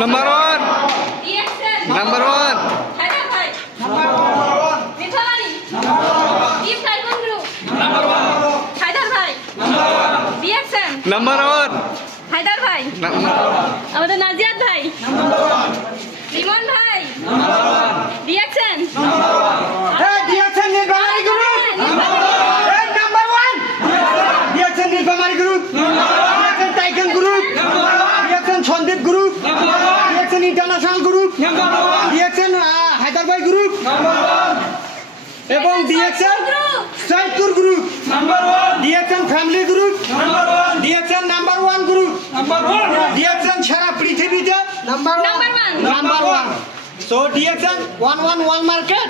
Number one. Number one. Number one. Haider ভাই, আমাদের নাজিয়াত ভাই, রিমন ভাই, reaction, reaction Nilphamari group number one, reaction Nilphamari group, reaction tiger group, reaction Sandwip group, reaction international group, reaction Haider ভাই group এবং reaction Saidpur group, reaction family group, reaction number one group, reaction সারা পৃথিবীতে number one. So reaction 111 market.